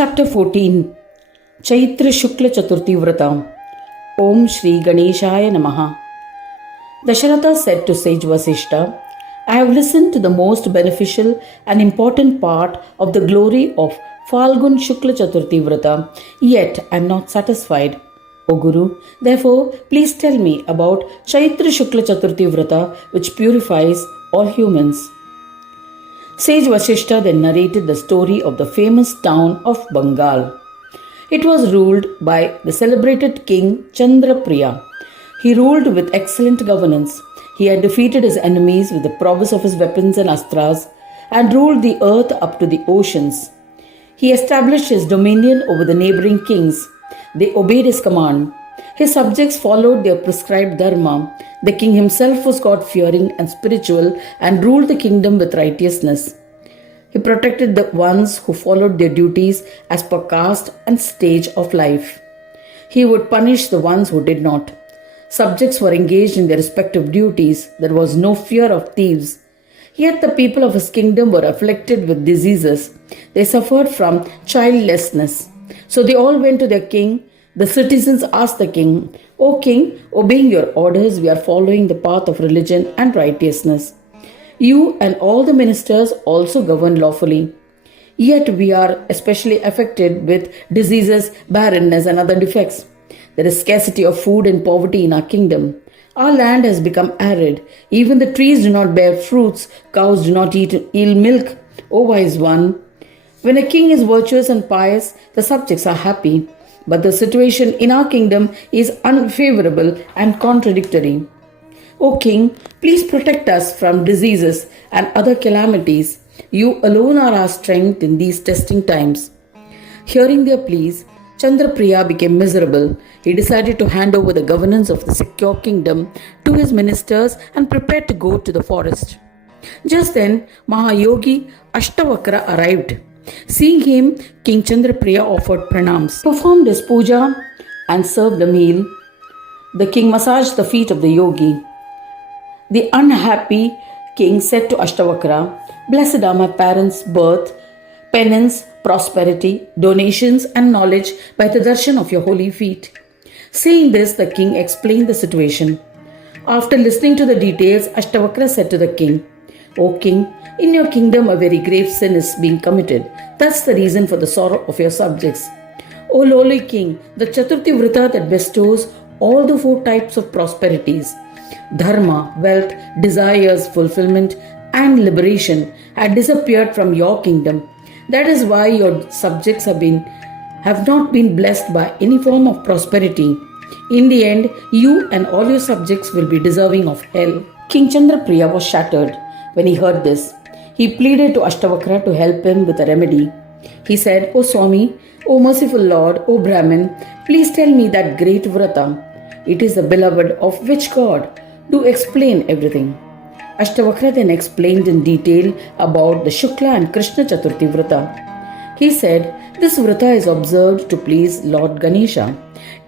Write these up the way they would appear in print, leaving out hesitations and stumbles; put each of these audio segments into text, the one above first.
Chapter 14 Chaitra Shukla Chaturthi Vrata. Om Shri Ganeshaya Namaha. Dasharatha said to sage Vasishta, I have listened to the most beneficial and important part of the glory of Falgun Shukla Chaturthi Vrata, yet I am not satisfied. O Guru, therefore, please tell me about Chaitra Shukla Chaturthi Vrata, which purifies all humans. Sage Vasishta then narrated the story of the famous town of Bengal. It was ruled by the celebrated king Chandrapriya. He ruled with excellent governance. He had defeated his enemies with the prowess of his weapons and astras and ruled the earth up to the oceans. He established his dominion over the neighboring kings. They obeyed his command. His subjects followed their prescribed dharma. The king himself was God-fearing and spiritual and ruled the kingdom with righteousness. He protected the ones who followed their duties as per caste and stage of life. He would punish the ones who did not. Subjects were engaged in their respective duties. There was no fear of thieves. Yet the people of his kingdom were afflicted with diseases. They suffered from childlessness. So they all went to their king. The citizens asked the king, O king, obeying your orders, we are following the path of religion and righteousness. You and all the ministers also govern lawfully. Yet we are especially affected with diseases, barrenness, and other defects. There is scarcity of food and poverty in our kingdom. Our land has become arid. Even the trees do not bear fruits. Cows do not yield milk. O wise one, when a king is virtuous and pious, the subjects are happy. But the situation in our kingdom is unfavorable and contradictory. O king, please protect us from diseases and other calamities. You alone are our strength in these testing times. Hearing their pleas, Chandrapriya became miserable. He decided to hand over the governance of the secure kingdom to his ministers and prepared to go to the forest. Just then, Mahayogi Ashtavakra arrived. Seeing him, King Chandrapriya offered pranams, performed his puja and served a meal. The king massaged the feet of the yogi. The unhappy king said to Ashtavakra, Blessed are my parents' birth, penance, prosperity, donations and knowledge by the darshan of your holy feet. Saying this, the king explained the situation. After listening to the details, Ashtavakra said to the king, O king, in your kingdom a very grave sin is being committed. That's the reason for the sorrow of your subjects. O lowly king, the Chaturthi Vrata that bestows all the 4 types of prosperities, dharma, wealth, desires, fulfillment, and liberation had disappeared from your kingdom. That is why your subjects have not been blessed by any form of prosperity. In the end, you and all your subjects will be deserving of hell. King Chandrapriya was shattered when he heard this. He pleaded to Ashtavakra to help him with a remedy. He said, O Swami, O merciful Lord, O Brahmin, please tell me that great Vrata. It is the beloved of which God? Do explain everything. Ashtavakra then explained in detail about the Shukla and Krishna Chaturthi Vrata. He said, this Vrata is observed to please Lord Ganesha.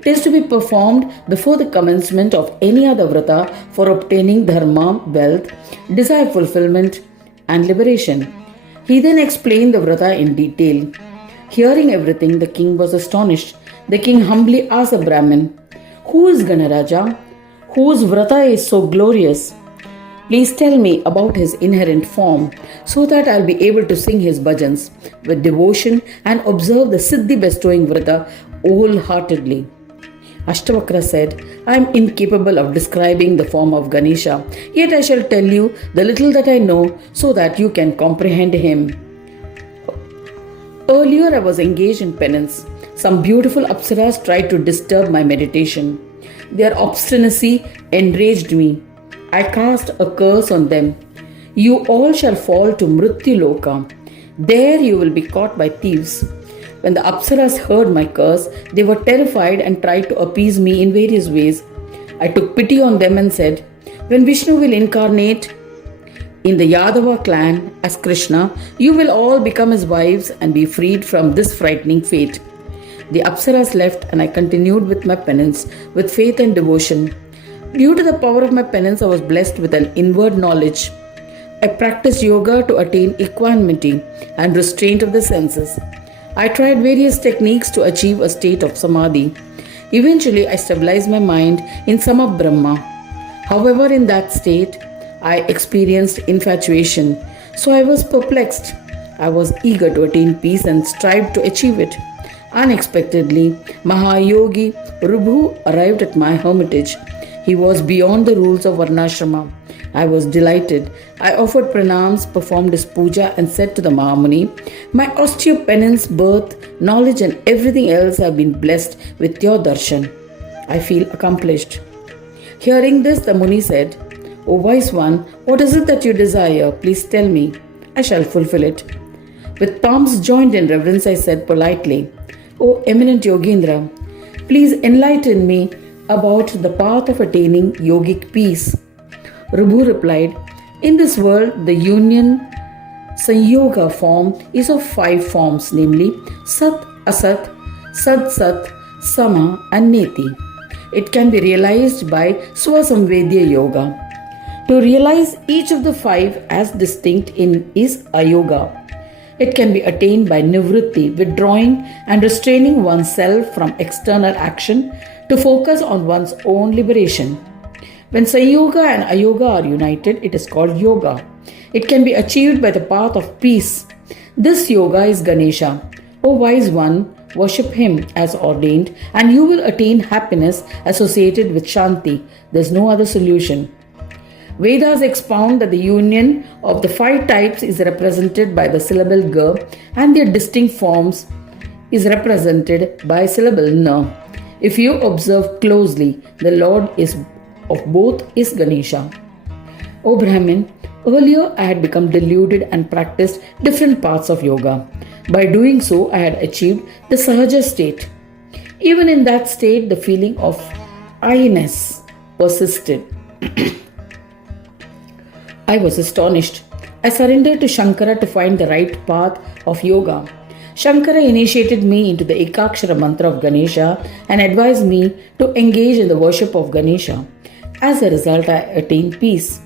It is to be performed before the commencement of any other Vrata for obtaining dharma, wealth, desire fulfillment, and liberation. He then explained the Vrata in detail. Hearing everything, the king was astonished. The king humbly asked the Brahmin, Who is Ganaraja? Whose Vrata is so glorious? Please tell me about his inherent form so that I'll be able to sing his bhajans with devotion and observe the Siddhi bestowing Vrata wholeheartedly. Ashtavakra said, I am incapable of describing the form of Ganesha, yet I shall tell you the little that I know so that you can comprehend him. Earlier I was engaged in penance. Some beautiful apsaras tried to disturb my meditation. Their obstinacy enraged me. I cast a curse on them. You all shall fall to Mrityu Loka. There you will be caught by thieves. When the apsaras heard my curse, they were terrified and tried to appease me in various ways. I took pity on them and said, When Vishnu will incarnate in the Yadava clan as Krishna, you will all become his wives and be freed from this frightening fate. The apsaras left and I continued with my penance with faith and devotion. Due to the power of my penance, I was blessed with an inward knowledge. I practiced yoga to attain equanimity and restraint of the senses. I tried various techniques to achieve a state of samadhi. Eventually, I stabilized my mind in Sama Brahma. However, in that state, I experienced infatuation, so I was perplexed. I was eager to attain peace and strived to achieve it. Unexpectedly, Mahayogi Rubhu arrived at my hermitage. He was beyond the rules of Varnashrama. I was delighted. I offered pranams, performed his puja, and said to the Mahamuni, "My austere penance, birth, knowledge, and everything else have been blessed with your darshan. I feel accomplished." Hearing this, the Muni said, "O wise one, what is it that you desire? Please tell me. I shall fulfill it." With palms joined in reverence, I said politely, "O eminent Yogendra, please enlighten me about the path of attaining yogic peace." Rubhu replied, "In this world, the union Sanyoga form is of 5 forms, namely Sat, Asat, Sad Sat, Sama, and Neti. It can be realized by Swasamvedya Yoga. To realize each of the 5 as distinct is Ayoga. It can be attained by Nivritti, withdrawing and restraining oneself from external action to focus on one's own liberation. When Sanyoga and Ayoga are united, it is called Yoga. It can be achieved by the path of peace. This yoga is Ganesha. O wise one, worship him as ordained, and you will attain happiness associated with Shanti. There is no other solution. Vedas expound that the union of the 5 types is represented by the syllable Ga, and their distinct forms is represented by syllable Na. If you observe closely, the Lord of both is Ganesha. O Brahmin, earlier I had become deluded and practiced different parts of yoga. By doing so, I had achieved the Sahaja state. Even in that state, the feeling of I-ness persisted. I was astonished. I surrendered to Shankara to find the right path of yoga. Shankara initiated me into the Ekakshara mantra of Ganesha and advised me to engage in the worship of Ganesha. As a result, I attained peace.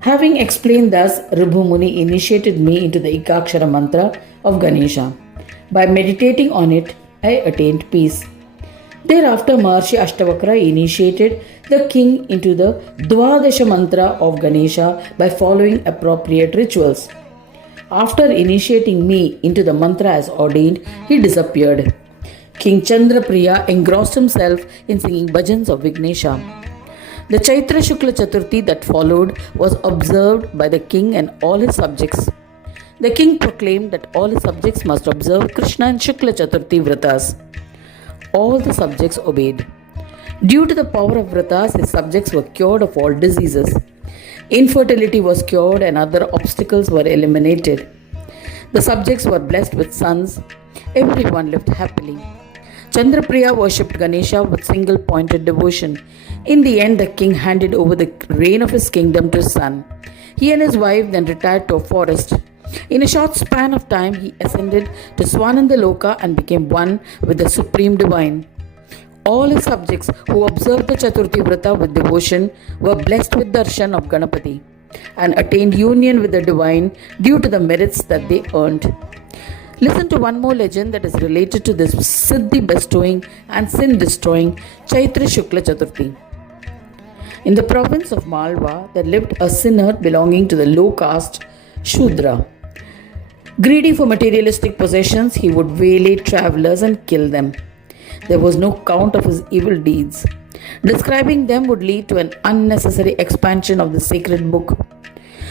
Having explained thus, Rubhu Muni initiated me into the Ekakshara mantra of Ganesha. By meditating on it, I attained peace. Thereafter, Maharshi Ashtavakra initiated the king into the Dwadasha mantra of Ganesha by following appropriate rituals. After initiating me into the mantra as ordained, he disappeared. King Chandrapriya engrossed himself in singing bhajans of Vignesha. The Chaitra Shukla Chaturthi that followed was observed by the king and all his subjects. The king proclaimed that all his subjects must observe Krishna and Shukla Chaturthi Vratas. All the subjects obeyed. Due to the power of Vratas, his subjects were cured of all diseases. Infertility was cured and other obstacles were eliminated. The subjects were blessed with sons. Everyone lived happily. Chandrapriya worshipped Ganesha with single-pointed devotion. In the end, the king handed over the reign of his kingdom to his son. He and his wife then retired to a forest. In a short span of time, he ascended to Swanandaloka and became one with the Supreme Divine. All his subjects who observed the Chaturthi Vrata with devotion were blessed with darshan of Ganapati and attained union with the Divine due to the merits that they earned. Listen to one more legend that is related to this Siddhi bestowing and sin destroying Chaitra Shukla Chaturthi. In the province of Malwa, there lived a sinner belonging to the low caste Shudra. Greedy for materialistic possessions, he would waylay travelers and kill them. There was no count of his evil deeds. Describing them would lead to an unnecessary expansion of the sacred book.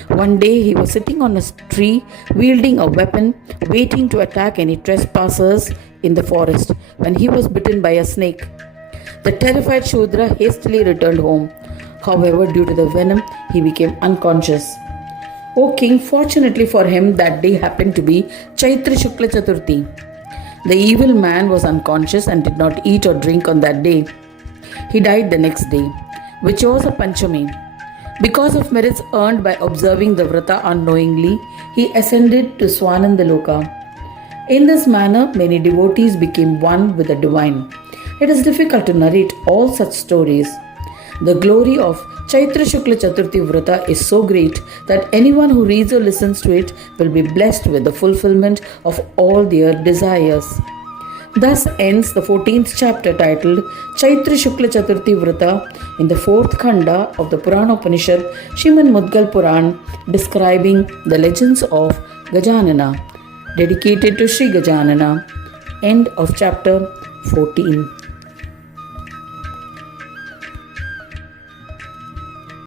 One day he was sitting on a tree, wielding a weapon, waiting to attack any trespassers in the forest, when he was bitten by a snake. The terrified Shudra hastily returned home. However, due to the venom, he became unconscious. O king, fortunately for him, that day happened to be Chaitra Shukla Chaturthi. The evil man was unconscious and did not eat or drink on that day. He died the next day, which was a Panchami. Because of merits earned by observing the Vrata unknowingly, he ascended to Swanandaloka. In this manner, many devotees became one with the Divine. It is difficult to narrate all such stories. The glory of Chaitra Shukla Chaturthi Vrata is so great that anyone who reads or listens to it will be blessed with the fulfillment of all their desires. Thus ends the 14th chapter titled Chaitra Shukla Chaturthi Vrata in the 4th Khanda of the Purana Upanishad Srimad Mudgal Puran, describing the legends of Gajanana, dedicated to Sri Gajanana. End of chapter 14.